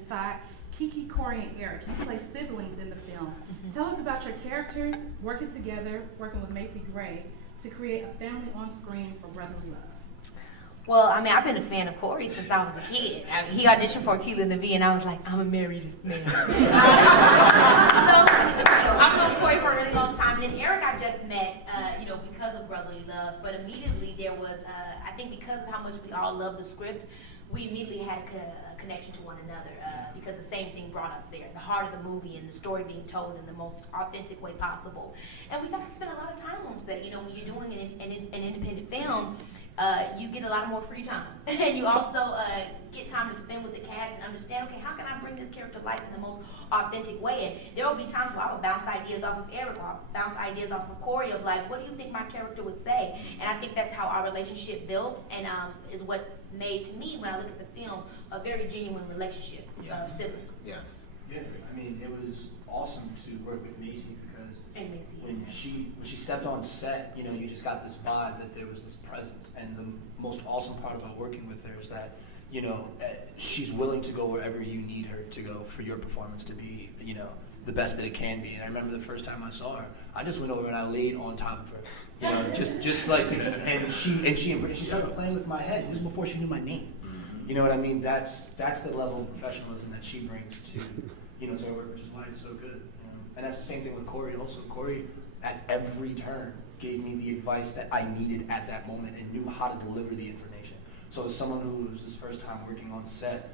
this side. Keke, Corey, and Eric, you play siblings in the film. Tell us about your characters working together, working with Macy Gray, to create a family on screen for brotherly love. Well, I mean, I've been a fan of Corey since I was a kid. He auditioned for Q in the V, and I was like, I'm gonna marry this man. So I've known Corey for a really long time. And then Eric I just met, because of Brotherly Love. But immediately there was, I think because of how much we all love the script, we immediately had a connection to one another because the same thing brought us there. The heart of the movie and the story being told in the most authentic way possible. And we got to spend a lot of time on set. You know, when you're doing an independent film, you get a lot more free time. And you also get time to spend with the cast and understand, okay, how can I bring this character to life in the most authentic way? And there will be times where I will bounce ideas off of Eric or I'll bounce ideas off of Corey of like, what do you think my character would say? And I think that's how our relationship built and is what made, to me, when I look at the film, a very genuine relationship of siblings. Yes. Yeah, I mean, it was awesome to work with Macy because when she stepped on set, you know, you just got this vibe that there was this presence. And the most awesome part about working with her is that, you know, she's willing to go wherever you need her to go for your performance to be, you know, the best that it can be. And I remember the first time I saw her, I just went over and I laid on top of her, you know, just like, and she started playing with my head. This was before she knew my name. You know what I mean? That's the level of professionalism that she brings to, you know, to her work, which is why it's so good. You know? And that's the same thing with Corey also. Corey, at every turn, gave me the advice that I needed at that moment and knew how to deliver the information. So as someone who was his first time working on set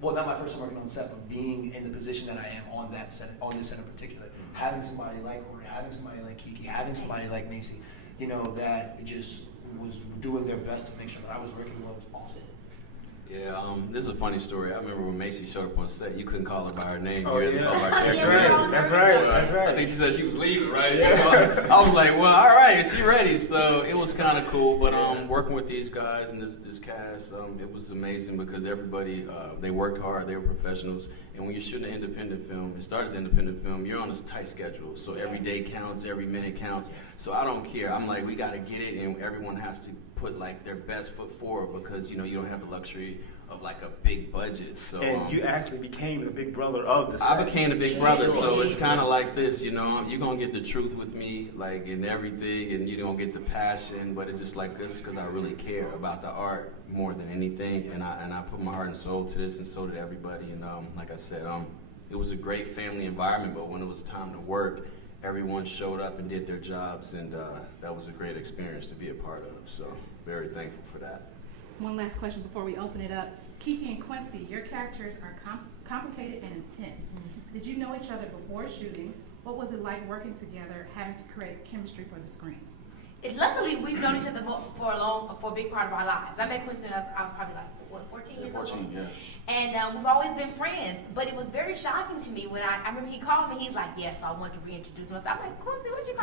well, not my first time working on set, but being in the position that I am on that set, on this set in particular, having somebody like Corey, having somebody like Keke, having somebody like Macy, you know, that just was doing their best to make sure that I was working well was awesome. Yeah, this is a funny story. I remember when Macy showed up on set, you couldn't call her by her name. Oh, you had to call her by her yeah. That's right. I think she said she was leaving, right? So I was like, well, all right, is she ready? So it was kind of cool. But working with these guys and this cast, it was amazing because everybody, they worked hard, they were professionals. And when you're shooting an independent film, it starts as an independent film, you're on a tight schedule. So every day counts, every minute counts. So I don't care. I'm like, we got to get it, and everyone has to put like their best foot forward because, you know, you don't have the luxury of like a big budget. So and you actually became the big brother of the set. I became the big brother, so it's kind of like this, you know, you're going to get the truth with me, like in everything, and you're going to get the passion, but it's just like this because I really care about the art more than anything, and I put my heart and soul to this, and so did everybody, and like I said, it was a great family environment, but when it was time to work, everyone showed up and did their jobs, and that was a great experience to be a part of, so very thankful for that. One last question before we open it up. Keke and Quincy, your characters are complicated and intense. Did you know each other before shooting? What was it like working together, having to create chemistry for the screen? Luckily, we've known each other for a big part of our lives. I met Quincy when I was probably like, 14 years old? 14, yeah. And we've always been friends, but it was very shocking to me when I remember he called me, he's like, yes, so I want to reintroduce myself. I'm like, Quincy, what you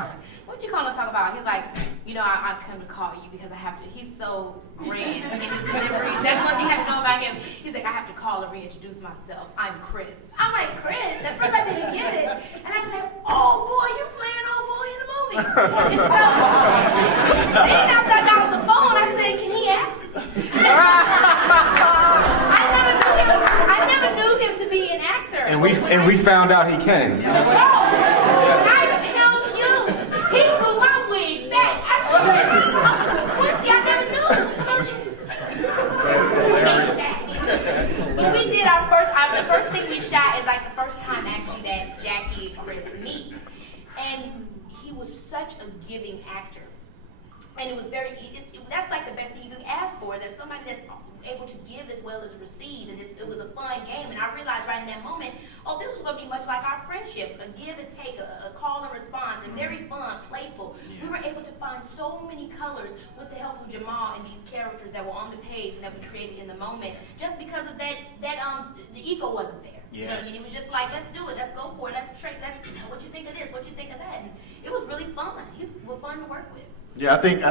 calling to talk about? He's like, you know, I come to call you because I have to. He's so grand in his delivery. That's one thing I have to know about him. He's like, I have to call and reintroduce myself. I'm Chris. I'm like, Chris? At first I didn't get it. And I was like, oh boy, you playing old boy in the movie. And so, then after I got on the phone, I said, can he act? I never knew him to be an actor. And we found out he can. I tell you, he blew my wig back. I said, Quincy, I never knew. When we did our the first thing we shot is like the first time actually that Jackie and Chris meet. And he was such a giving actor. And it was that's like the best thing you could ask for, is that somebody that's able to give as well as receive, and it was a fun game. And I realized right in that moment, this was going to be much like our friendship, a give and take, a call and response, and very fun, playful. Yeah. We were able to find so many colors with the help of Jamal and these characters that were on the page and that we created in the moment, just because of that the ego wasn't there. Yes. You know what I mean? It was just like, let's do it, let's go for it, let's what you think of this, what you think of that, and it was really fun. He was fun to work with. Yeah, I think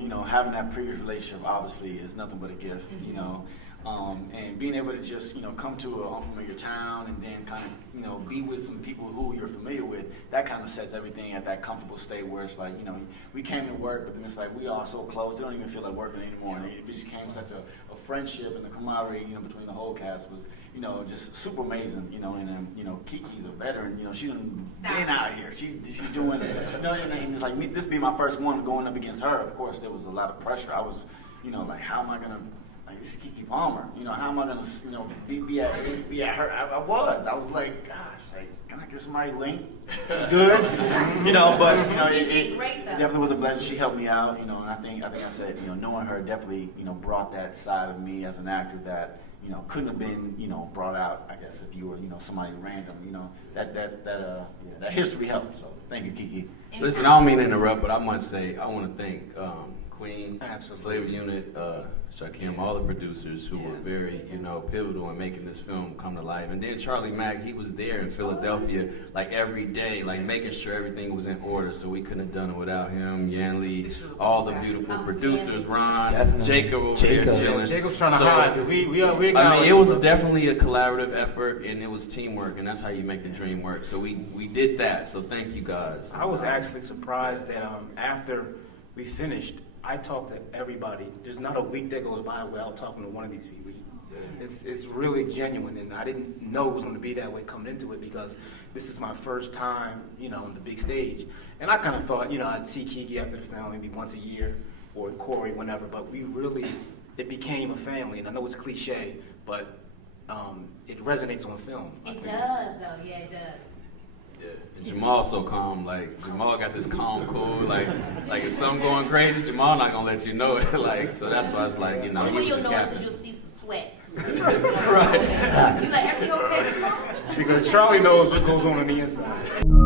you know, having that previous relationship obviously is nothing but a gift, you know, and being able to just, you know, come to an unfamiliar town and then kind of, you know, be with some people who you're familiar with, that kind of sets everything at that comfortable state where it's like, you know, we came to work, but then it's like we are so close, they don't even feel like working anymore. And it just became such a friendship and the camaraderie, you know, between the whole cast was, you know, just super amazing, you know, and you know, Keke's a veteran, you know, she's been out here, she's doing, you know, and it's like, this being my first one going up against her, of course, there was a lot of pressure. I was, you know, like, how am I gonna, like, this is Keke Palmer, you know, how am I gonna, you know, be at her, I was like, gosh, like, can I get somebody linked? It's good, you know, but, you know, You did great, though. it definitely was a blessing. She helped me out, you know, and I think I said, you know, knowing her definitely, you know, brought that side of me as an actor that, you know, couldn't have been, you know, brought out, I guess, if you were, you know, somebody random, you know, that history helped. So thank you, Keke. Listen, I don't mean to interrupt, but I must say I want to thank Queen, Absolutely. Flavor Unit, Shakim, all the producers who were very, you know, pivotal in making this film come to life. And then Charlie Mack, he was there in Philadelphia, like every day, like making sure everything was in order. So we couldn't have done it without him. Yanli, all the beautiful producers, Ron, Definitely. Jacob over here chilling. Jacob's trying to So, hide, but we I mean, it was definitely a collaborative effort, and it was teamwork, and that's how you make the dream work. So we did that. So thank you guys. I was actually surprised that after we finished, I talked to everybody. There's not a week that goes by without talking to one of these people. It's really genuine, and I didn't know it was going to be that way coming into it because this is my first time, you know, on the big stage. And I kind of thought, you know, I'd see Keke after the film maybe once a year or Corey, whenever. But it became a family. And I know it's cliche, but it resonates on film. It does, though. Yeah, it does. Yeah, and Jamal so calm. Like Jamal got this calm, cool. Like if something going crazy, Jamal not gonna let you know it. Like so that's why it's like, you know. Only when he was you'll the know is captain. because you'll see some sweat. Right. You like, everything okay? Because Charlie knows what goes on the inside.